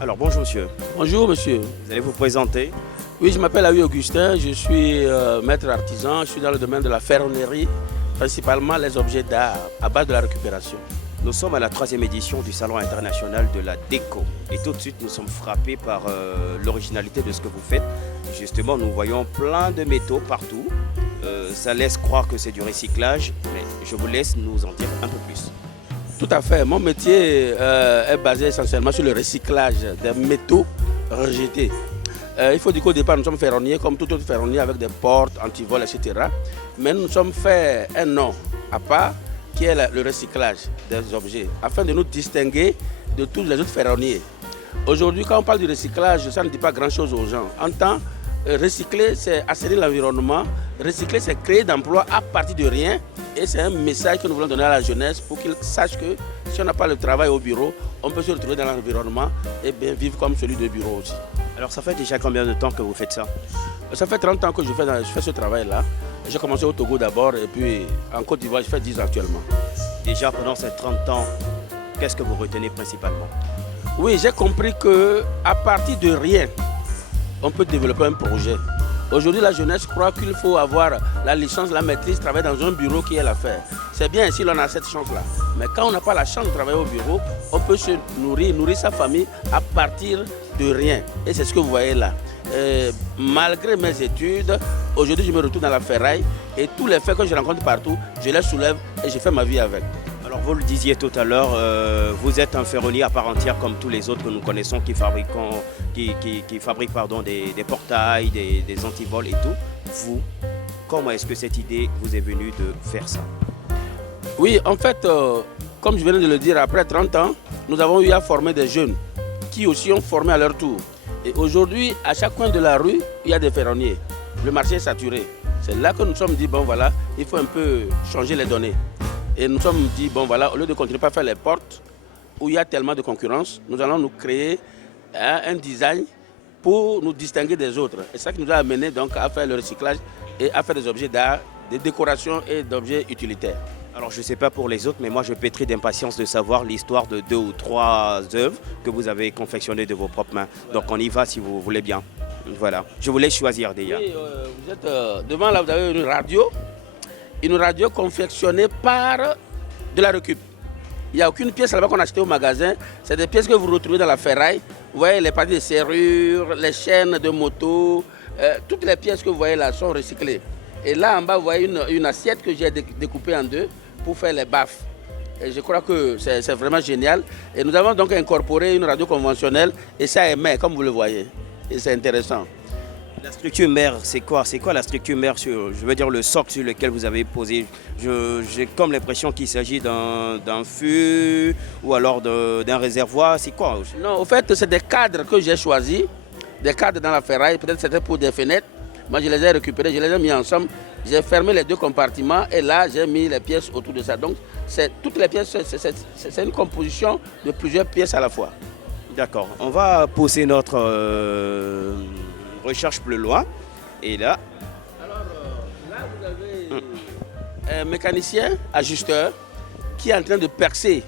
Alors bonjour monsieur, Bonjour monsieur. vous allez vous présenter. Oui, je m'appelle Aoui Augustin, je suis maître artisan, je suis dans le domaine de la ferronnerie, principalement les objets d'art à base de la récupération. Nous sommes à la 3e édition du Salon international de la déco. Et tout de suite, nous sommes frappés par l'originalité de ce que vous faites. Justement, nous voyons plein de métaux partout. Ça laisse croire que c'est du recyclage, mais je vous laisse nous en dire un peu plus. Tout à fait, mon métier est basé essentiellement sur le recyclage des métaux rejetés. Il faut dire qu'au départ, nous sommes ferronniers, comme tout autre ferronnier, avec des portes, antivols, etc. Mais nous sommes fait un nom à part, qui est le recyclage des objets, afin de nous distinguer de tous les autres ferronniers. Aujourd'hui, quand on parle du recyclage, ça ne dit pas grand-chose aux gens. En tant recycler, c'est assainir l'environnement. Recycler, c'est créer d'emplois à partir de rien. Et c'est un message que nous voulons donner à la jeunesse pour qu'ils sachent que si on n'a pas le travail au bureau, on peut se retrouver dans l'environnement et bien vivre comme celui de bureau aussi. Alors ça fait déjà combien de temps que vous faites ça? Ça fait 30 ans que je fais ce travail-là. J'ai commencé au Togo d'abord et puis en Côte d'Ivoire, je fais 10 ans actuellement. Déjà pendant ces 30 ans, qu'est-ce que vous retenez principalement? Oui, j'ai compris qu'à partir de rien, on peut développer un projet. Aujourd'hui, la jeunesse croit qu'il faut avoir la licence, la maîtrise, travailler dans un bureau qui est l'affaire. C'est bien si l'on a cette chance-là. Mais quand on n'a pas la chance de travailler au bureau, on peut se nourrir sa famille à partir de rien. Et c'est ce que vous voyez là. Malgré mes études, aujourd'hui je me retrouve dans la ferraille et tous les faits que je rencontre partout, je les soulève et je fais ma vie avec. Alors vous le disiez tout à l'heure, vous êtes un ferronnier à part entière comme tous les autres que nous connaissons qui fabriquent des portails, des antivols et tout. Vous, comment est-ce que cette idée vous est venue de faire ça? Oui, en fait, comme je venais de le dire, après 30 ans, nous avons eu à former des jeunes qui aussi ont formé à leur tour. Et aujourd'hui, à chaque coin de la rue, il y a des ferronniers. Le marché est saturé. C'est là que nous nous sommes dit, bon voilà, il faut un peu changer les données. Et nous nous sommes dit, bon voilà, au lieu de continuer à faire les portes, où il y a tellement de concurrence, nous allons nous créer un design pour nous distinguer des autres. Et c'est ça qui nous a amené donc à faire le recyclage et à faire des objets d'art, des décorations et d'objets utilitaires. Alors je ne sais pas pour les autres, mais moi je pétris d'impatience de savoir l'histoire de 2 ou 3 œuvres que vous avez confectionnées de vos propres mains. Donc on y va si vous voulez bien. Voilà, je vous laisse choisir déjà. Oui, vous êtes devant là, vous avez une radio confectionnée par de la récup. Il n'y a aucune pièce là-bas qu'on a achetée au magasin. C'est des pièces que vous retrouvez dans la ferraille. Vous voyez les parties de serrure, les chaînes de moto, toutes les pièces que vous voyez là sont recyclées. Et là en bas, vous voyez une assiette que j'ai découpée en deux pour faire les baffes. Et je crois que c'est vraiment génial. Et nous avons donc incorporé une radio conventionnelle et ça émet, comme vous le voyez. Et c'est intéressant. La structure mère, c'est quoi? C'est quoi la structure mère sur, je veux dire, le socle sur lequel vous avez posé? J'ai comme l'impression qu'il s'agit d'un fût ou alors d'un réservoir. C'est quoi? Non, au fait, c'est des cadres que j'ai choisis. Des cadres dans la ferraille. Peut-être c'était pour des fenêtres. Moi, je les ai récupérés, je les ai mis ensemble. J'ai fermé les deux compartiments et là, j'ai mis les pièces autour de ça. Donc, toutes les pièces, c'est une composition de plusieurs pièces à la fois. D'accord. On va pousser notre recherche plus loin. Et là... Alors, là, vous avez un mécanicien ajusteur qui est en train de percer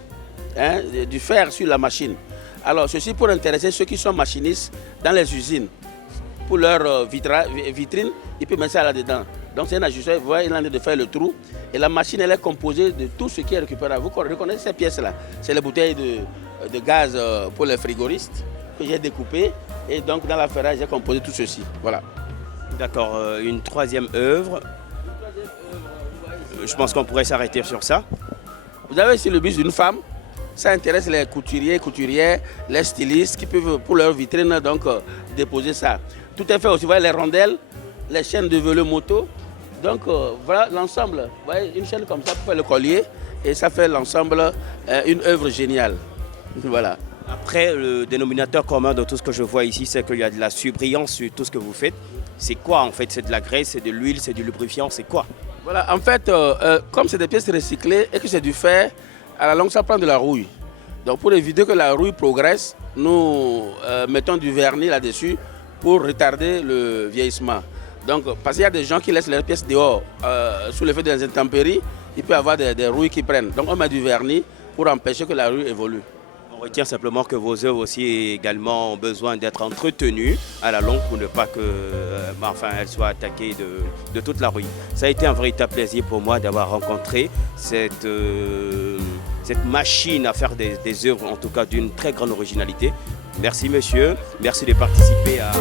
du fer sur la machine. Alors, ceci pour intéresser ceux qui sont machinistes dans les usines. Pour leur vitrine, il peut mettre ça là-dedans. Donc c'est un ajusteur, vous voyez, il est en train de faire le trou. Et la machine, elle est composée de tout ce qui est récupérable. Vous reconnaissez ces pièces-là? C'est les bouteilles de gaz pour les frigoristes que j'ai découpées. Et donc dans la ferraille, j'ai composé tout ceci. Voilà. D'accord, une troisième œuvre. Je pense qu'on pourrait s'arrêter sur ça. Vous avez ici le buste d'une femme. Ça intéresse les couturiers, couturières, les stylistes qui peuvent pour leur vitrine donc déposer ça. Tout est fait aussi, vous voyez les rondelles, les chaînes de velours moto. Donc voilà l'ensemble. Vous voyez une chaîne comme ça pour faire le collier et ça fait l'ensemble une œuvre géniale. Voilà. Après, le dénominateur commun de tout ce que je vois ici, c'est qu'il y a de la surbrillance sur tout ce que vous faites. C'est quoi en fait? C'est de la graisse, c'est de l'huile, c'est du lubrifiant, c'est quoi? Voilà, en fait, comme c'est des pièces recyclées et que c'est du fer, à la longue ça prend de la rouille. Donc pour éviter que la rouille progresse, nous mettons du vernis là-dessus pour retarder le vieillissement. Donc, parce qu'il y a des gens qui laissent leurs pièces dehors, sous l'effet des intempéries, il peut y avoir des rouilles qui prennent. Donc on met du vernis pour empêcher que la rouille évolue. On retient simplement que vos œuvres aussi également ont besoin d'être entretenues à la longue pour ne pas que, elles soient attaquées de toute la rue. Ça a été un véritable plaisir pour moi d'avoir rencontré cette machine à faire des œuvres, en tout cas d'une très grande originalité. Merci monsieur, merci de participer à